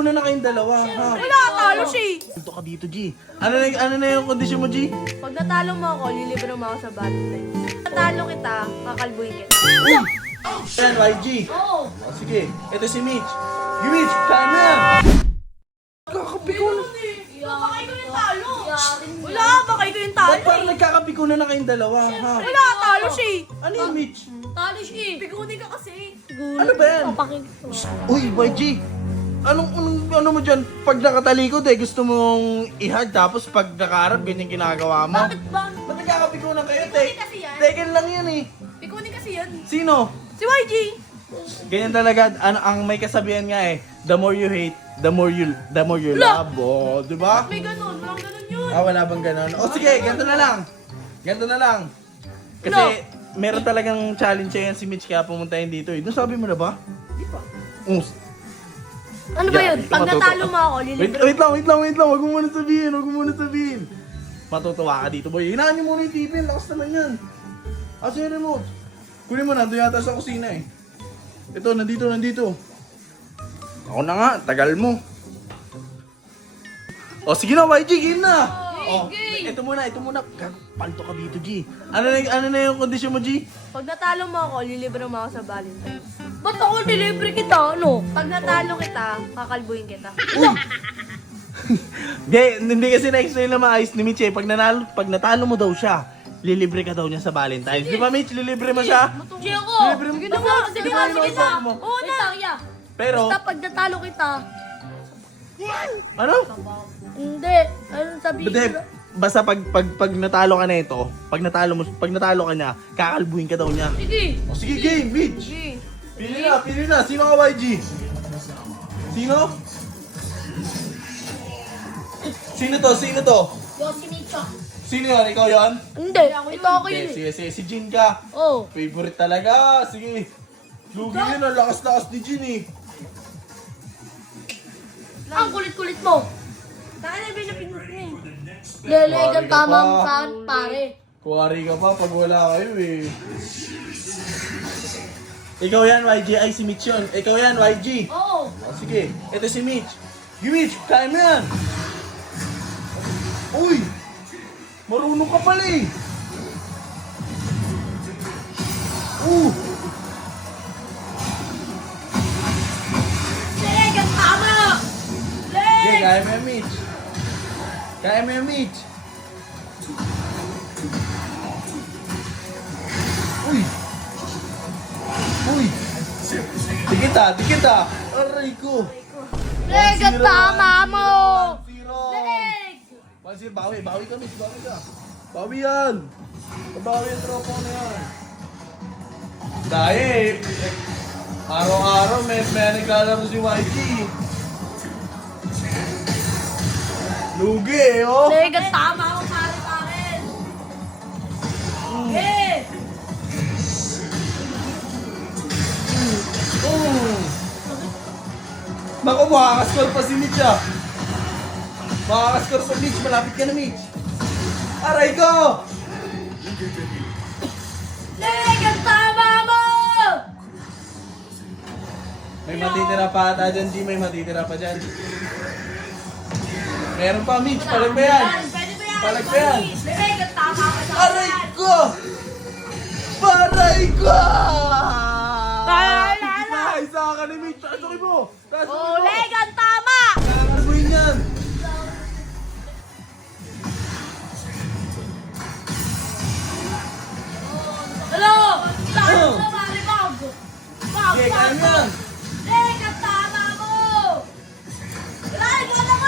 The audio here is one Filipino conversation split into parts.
Nagkakapikunan na kayong dalawa, ha? Wala, talo siya eh. Punto ka dito, G. Ano na yung kondisyon mo, G? Pag natalo mo ako, lilibre mo ako sa Valentine's. Natalo kita, kakalbuhin kita. Yan, YG. Oo. O, sige, ito si Mitch. Mitch, kaya na yan. Nagkakapikunan. Baka ikaw yung talo. Wala, baka ikaw yung Ba't talo parang eh. nagkakapikunan na kayong dalawa, ha? Wala, talo siya eh. Ano yung Mitch? Talo siya eh. Pigunin ka kasi. Ano ba yan? Uy, YG. Ano mo dyan? Pag nakatalikod gusto mong i-hug tapos pag nakaharap, ganyan ginagawa mo. Bakit ba? Ba't nagkakapikunan kayo? Pikunin kasi yan. Taken lang yan eh. Pigunin kasi yan. Sino? Si YG. Ganyan talaga, ang may kasabihan nga the more you hate, the more you love. Oh, di ba? May ganun, walang ganun yun. Wala bang ganon? O sige, ganito na lang. Ganito na lang. Kasi meron talagang challenge yan si Mitch kaya pumunta yun dito eh. Doon sabi mo na ba? Di pa. Ano ba yun? Pag natalo mo ako, lilibre Wait lang. Huwag mo muna sabihin. Matutuwa ka dito, boy. Hinaan niyo muna yung TV. Lakas naman yan. Asa yung remote? Kunin mo, nandun yata sa kusina eh. Ito, nandito. Ako na nga, tagal mo. O, sige na, YG, game na. Ito muna. Palto ka dito, G. Ano na yung kondisyon mo, G? Pag natalo mo ako, lilibre mo ako sa Valentine's. Ba't ako delivery kita, ano? Pag natalo kita, kakalbuhin kita. Hindi kasi na-explain na maayos ni Mitch eh. Pag natalo mo daw siya, lilibre ka daw niya sa Valentine's. Di ba, Mitch? Lilibre mo siya? Sige ako! Libre mo. Sige na nga! Sige na! Oo na! Pero, Basta pag natalo kita, ano? hindi. Ano sabihin Hindi. ko? Basta pag natalo ka na ito, pag natalo ka niya, kakalbuhin ka daw niya. Sige! O sige, game, Mitch. Sige! Pili na. Sino ka, YG? Sino? Sino to? Yoshi Micho. Sino yan? Ikaw yan? Hindi, ito ako yun eh. Sige, si Jin ka. Oo. Favorite talaga. Sige. Lugi yun, ang lakas-lakas ni Jin eh. Ang kulit-kulit mo. Saan na pinapinus niya eh? Lelegan tama mo saan, pare. Kuwari ka pa pag wala kayo eh. Ikaw yan, YG. Ay, si Mitch yun. Ikaw yan, YG. Oo. O, sige, ito si Mitch. Mitch, kaya mo yan. Uy! Marunong ka pala eh. Lelegan tama! Okay, Leg! kaya mo yan, Mitch. Kaya mo yan, Mitch. Uy! Dikit ah. Aray ko. Lelegan tama mo! 1-0. Leg! 1-0, bawi ka, Mitch. Bawi ka. Bawi yan. Bawi yung tropa na yan. Dahil, araw-araw may naglalaro si YG. Lugi eh, oh. Lelegan tama mo, pare sa akin. Eh! Naku, makakascore pa si Mitch ah. Makakascore pa Mitch. Malapit ka na, Mitch. Aray ko! Lelegan tama mo! May matitira pa ata dyan, G. May matitira pa dyan. Meron pa, Mitch. Palag pa yan. Pwede ba yan? Palag pa yan. Lelegan tama mo sa Aray ko! Aray ko! Isa ka ni Mitch. Tasokin mo! Tasokin mo! Lelegan tama! Kakarbuhin yan! Hello! Talo na, pare, bag! Bag, Okay, kaya bag, mo yan. bag! Lelegan tama mo! Naglolo ko!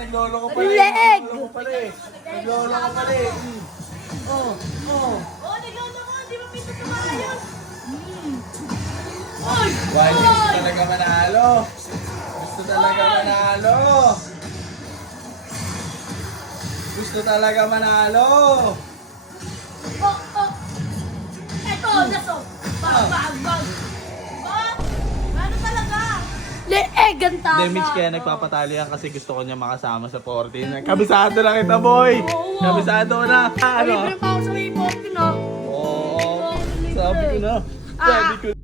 Naglolo ko pala. Leg! Naglolo ko pala eh. Oh. Oh, naglolo ko! Di ba pito tumayos? Oy! Why, gusto talaga manalo. Gusto talaga manalo. Gusto talaga manalo. Oh! Eto, naso! Bag! Bag! Ano talaga? Leegan tama! Hindi, Mitch, kaya nagpapatalo yan kasi gusto ko niya makasama sa 14. Kabisado na kita, boy! Oo. Kabisado na! Libre pa ako sa may 14, no? Oo, sabi ko na. Sabi ko